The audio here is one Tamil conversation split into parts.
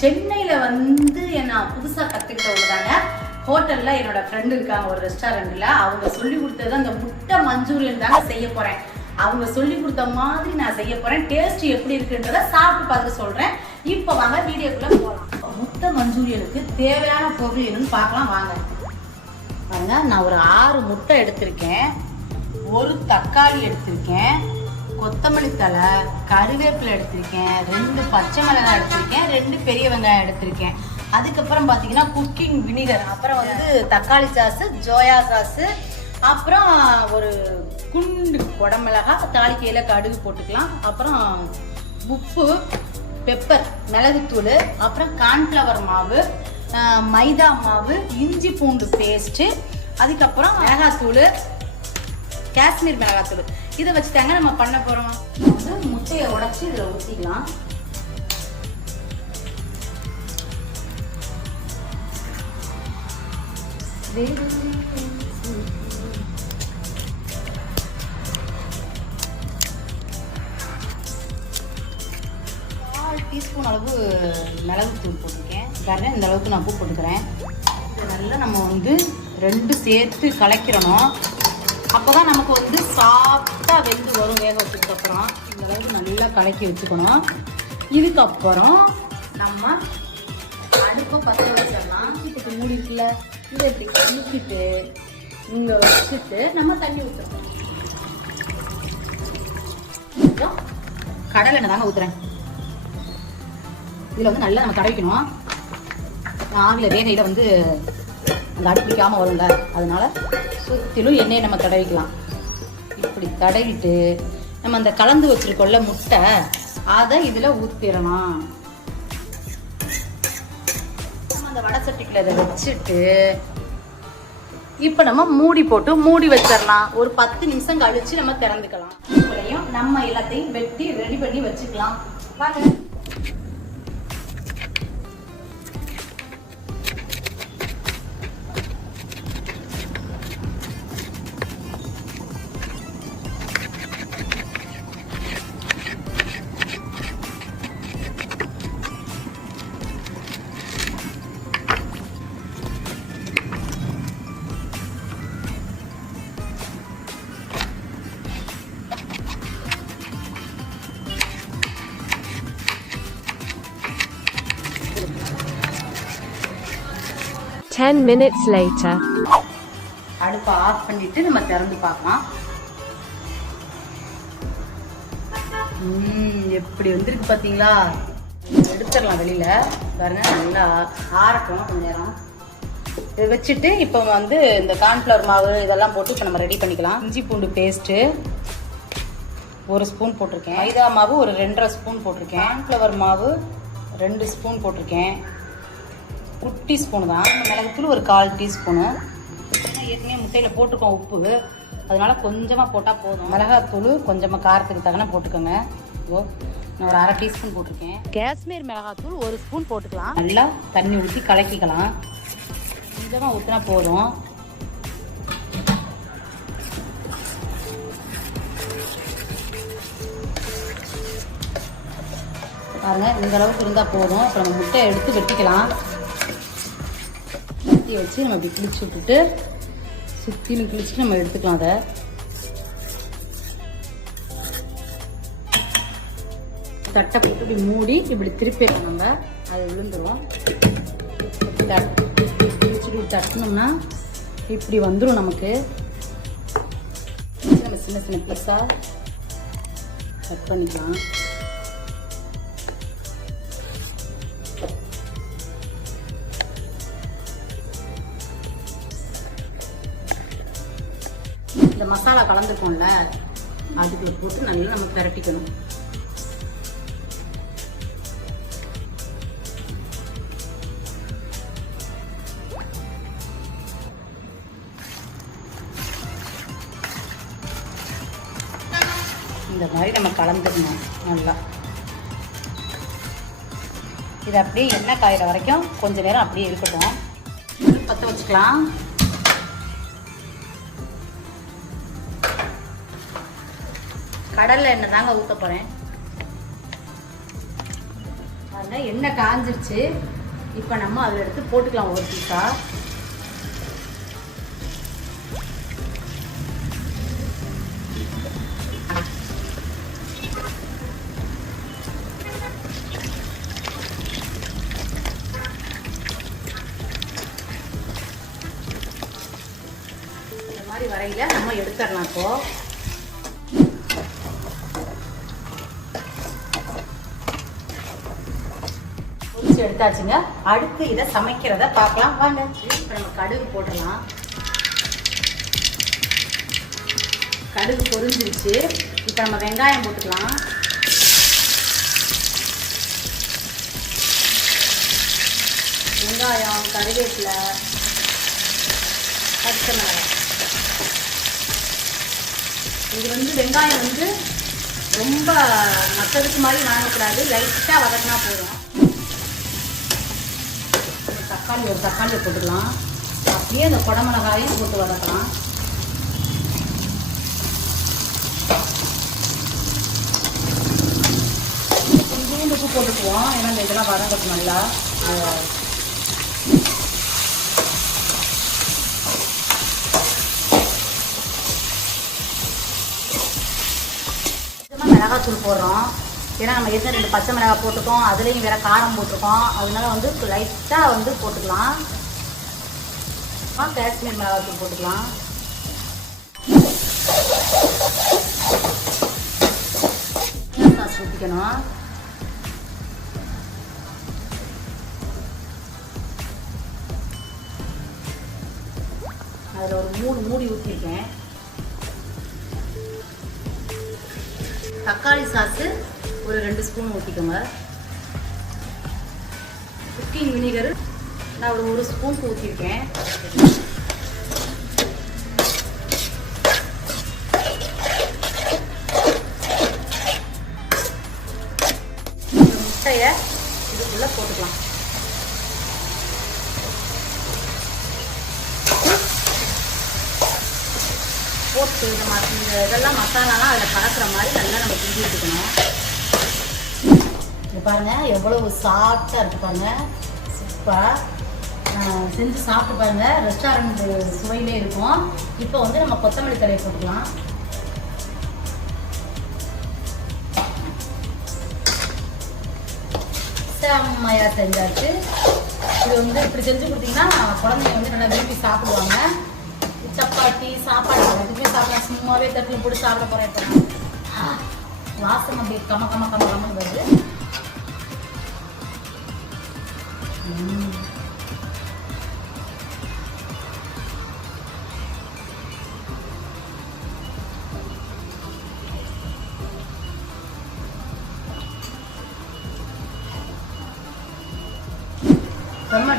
சென்னையில வந்து நான் புதுசா கத்துக்கிட்டவங்க தாங்க ஹோட்டல்ல என்னோட ஃப்ரெண்டு இருக்காங்க ஒரு ரெஸ்டாரண்ட்ல அவங்க சொல்லி கொடுத்தது அந்த முட்டை மஞ்சூரியன் தாங்க செய்ய போறேன். அவங்க சொல்லி கொடுத்த மாதிரி நான் செய்ய போறேன். டேஸ்ட் எப்படி இருக்குன்றத சாப்பிட்டு பார்த்து சொல்றேன். இப்போ வாங்க வீடியோக்குள்ள போகலாம் முட்டை மஞ்சூரியனுக்கு தேவையான பொருள் என்னன்னு பார்க்கலாம் வாங்க. பாருங்க நான் ஒரு ஆறு முட்டை எடுத்திருக்கேன். ஒரு தக்காளி எடுத்திருக்கேன். கொத்தமல்லி தழை கருவேப்பிலை எடுத்திருக்கேன் ரெண்டு பச்சை மிளகாய் எடுத்திருக்கேன் ரெண்டு பெரிய வெங்காயம் எடுத்திருக்கேன். அதுக்கப்புறம் பார்த்தீங்கன்னா குக்கிங் வினிகர் அப்புறம் வந்து தக்காளி சாஸு ஜோயா சாஸு அப்புறம் ஒரு குண்டு குடமிளகாய் தாளிக்கையில் கடுகு போட்டுக்கலாம். அப்புறம் உப்பு பெப்பர் மிளகுத்தூள் அப்புறம் கார்ன்ஃப்ளவர் மாவு மைதா மாவு இஞ்சி பூண்டு பேஸ்ட்டு அதுக்கப்புறம் மிளகாத்தூள் காஷ்மீர் மிளகாத்தூள். இதை வச்சு தாங்க நம்ம பண்ண போகிறோம் வந்து முட்டையை உடைச்சி இதில் ஊற்றிக்கலாம் கால் டீஸ்பூன் அளவு மிளகுத்தூள் போட்டிருக்கேன். பாருங்க இந்த அளவுக்கு நான் உப்பு போட்டுக்கிறேன். இதை நல்லா நம்ம வந்து ரெண்டு சேர்த்து கலக்கிறணும். அப்போ தான் நமக்கு வந்து சாஃப்டாக வெந்து வரும் வேக வச்சதுக்கப்புறம் இந்த அளவுக்கு நல்லா கலக்கி வச்சுக்கணும். இதுக்கப்புறம் நம்ம அடுப்பை பற்ற வச்சிடலாம். இப்போ மூடி இருக்குல்ல இதை இப்படி கலக்கிட்டு இங்கே வச்சுட்டு நம்ம தண்ணி ஊற்றுறோம் கொஞ்சம் கடலை எண்ணெய் தாங்க ஊற்றுறேன் இதில் வந்து நல்லா நம்ம கடைக்கணும் ஆவில வேகையில் வந்து இந்த அடிப்பிடிக்காமல் வரும்ல அதனால் சுற்றிலும் எண்ணெயை நம்ம தடவிக்கலாம். இப்படி தடவிட்டு நம்ம அந்த கலந்து வச்சுருக்கோம்ல முட்டை அதை இதில் ஊற்றிடலாம் நம்ம அந்த வடை சட்டிக்குள்ள இதை வச்சுட்டு இப்போ நம்ம மூடி போட்டு மூடி வச்சிடலாம். ஒரு பத்து நிமிஷம் கழிச்சு நம்ம திறந்துக்கலாம். இப்படியும் நம்ம எல்லாத்தையும் வெட்டி ரெடி பண்ணி வச்சுக்கலாம். பாருங்க. 10 minutes later. அடுப்பை ஆஃப் பண்ணிட்டு நம்ம திறந்து பார்க்கலாம். எப்படி வந்திருக்கு பார்த்தீங்களா? எடுத்துடலாம் வெளியில். பாருங்க நல்லா ஆறட்டும் கொஞ்ச நேரம். இதை வச்சுட்டு இப்போ வந்து இந்த கார்ன்ஃப்ளவர் மாவு இதெல்லாம் போட்டு இப்போ நம்ம ரெடி பண்ணிக்கலாம். இஞ்சி பூண்டு பேஸ்ட்டு ஒரு ஸ்பூன் போட்டிருக்கேன். மைதா மாவு ஒரு ரெண்டரை ஸ்பூன் போட்டிருக்கேன். கார்ன்ஃப்ளவர் மாவு ரெண்டு ஸ்பூன் போட்டிருக்கேன். குட்டி ஸ்பூன் தான். மிளகுத்தூள் ஒரு கால் டீஸ்பூனு ஏற்கனவே முட்டையில் போட்டுக்கோம் உப்பு. அதனால கொஞ்சமாக போட்டால் போதும். மிளகாத்தூள் கொஞ்சமாக காரத்துக்கு தக்கன போட்டுக்கோங்க. இதோ நான் ஒரு அரை டீஸ்பூன் போட்டிருக்கேன். காஷ்மீர் மிளகாத்தூள் ஒரு ஸ்பூன் போட்டுக்கலாம். நல்லா தண்ணி ஊற்றி கலக்கிக்கலாம். கொஞ்சமாக ஊற்றினா போதும். பாருங்க இந்த அளவுக்கு இருந்தால் போதும். இப்போ நம்ம முட்டையை எடுத்து வெட்டிக்கலாம். வச்சு நம்ம இப்படி கிழிச்சு விட்டுட்டு சுற்றிலும் கிழிச்சு நம்ம எடுத்துக்கலாம் அதை. தட்டை போட்டு இப்படி மூடி இப்படி திருப்பி நம்ம. அது விழுந்துடும் கிழிச்சுட்டு தட்டினோம்னா இப்படி வந்துடும் நமக்கு. நம்ம சின்ன சின்ன பீஸாக கட் பண்ணிக்கலாம். இந்த மசாலா கலந்துருக்கோம்ல அதுக்குள்ள போட்டு நல்லா நம்ம பிரட்டிக்கணும். இந்த மாதிரி நம்ம கலந்துக்கணும் நல்லா. இது அப்படியே எண்ணெய் காயிற வரைக்கும் கொஞ்ச நேரம் அப்படியே இருக்கட்டும். பற்ற வச்சுக்கலாம். கடல்ல எண்ணெய் தாங்க ஊற்ற போகிறேன் அதில் எண்ணெய் காஞ்சிருச்சு. இப்போ நம்ம அதில் எடுத்து போட்டுக்கலாம் ஒரு பீஸா இந்த மாதிரி வரையில நம்ம எடுத்துடலாம் இப்போ. பொரிச்சு எடுத்தாச்சுங்க. அடுத்து இதை சமைக்கிறத பார்க்கலாம். வாங்க. இப்போ நம்ம கடுகு போடலாம் கடுகு பொரிஞ்சிருச்சு. இப்போ நம்ம வெங்காயம் போட்டுக்கலாம். வெங்காயம் கருவேப்பிலை பச்சை மிளகாய். இது வந்து வெங்காயம் வந்து ரொம்ப மற்றதுக்கு மாதிரி வாங்கக்கூடாது. லைட்டாக வதக்கினா போதும். தக்காளி ஒரு தக்காளியை போட்டுக்கலாம். அப்படியே அந்த குடமிளகாயும் போட்டு வதக்கலாம். கொஞ்சம் உப்பு போட்டுக்குவோம். ஏன்னா இந்த இதெல்லாம் வதங்கட்டும் நல்லா. அஹ் மிளகாத்தூள் போடுறோம். ஏன்னா நம்ம ஏற்கனவே ரெண்டு பச்சை மிளகாய் போட்டுக்கோம் அதுலேயும் வேற காரம் போட்டிருக்கோம். அதனால வந்து லைட்டாக வந்து போட்டுக்கலாம். அப்புறம் காஷ்மீர் மிளகாத்தூள் போட்டுக்கலாம். சாஸ் ஊற்றிக்கணும் அதில் ஒரு மூணு மூடி ஊற்றிருக்கேன் தக்காளி சாஸு ஒரு ரெண்டு ஸ்பூன் ஊற்றிக்கோங்க குக்கிங் வினிகர் நான் ஒரு ஒரு ஸ்பூன் ஊற்றிருக்கேன் முட்டையை இதுக்குள்ளே போட்டுக்கலாம். போட்டு இந்த இந்த இதெல்லாம் மசாலாலாம் அதில் கலக்கிற மாதிரி நல்லா நம்ம கிண்டி எடுத்துக்கணும். இங்க பாருங்க எவ்வளவு சாஃப்டாக இருக்கு பாருங்க. சூப்பராக செஞ்சு சாப்பிட்டு பாருங்க. ரெஸ்டாரண்ட் சுவையிலே இருக்கும். இப்போ வந்து நம்ம கொத்தமல்லி தழையை போட்டுக்கலாம். செம்மையாக செஞ்சாச்சு. இது வந்து இப்படி செஞ்சு கொடுத்தீங்கன்னா குழந்தைங்க வந்து நல்லா விரும்பி சாப்பிடுவாங்க. சப்பாத்தி சாப்பாடு எதுவுமே சாப்பிடலாம் சும்மாவே தட்டில் போட்டு சாப்பிட போகிறேன் இப்போ. வாசம் அப்படியே கம கம கம கமன்னு வருது. செம்ம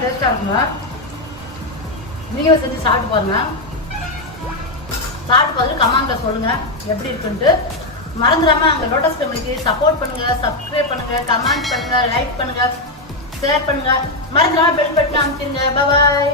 டேஸ்டாக இருக்குங்க நீங்களும் செஞ்சு சாப்பிட்டு பாருங்க. சாப்பிட்டு பார்த்துட்டு கமாண்டில் சொல்லுங்க. எப்படி இருக்குன்ட்டு. மறந்துடாமல் அங்கே லோட்டஸ் ஃபேமிலிக்கு சப்போர்ட் பண்ணுங்க சப்ஸ்கிரைப் பண்ணுங்க கமெண்ட் பண்ணுங்க லைக் பண்ணுங்க. ஷேர் பண்ணுங்க. மறந்துடாம பெல் பட்டன் அமைச்சிருங்க பாய்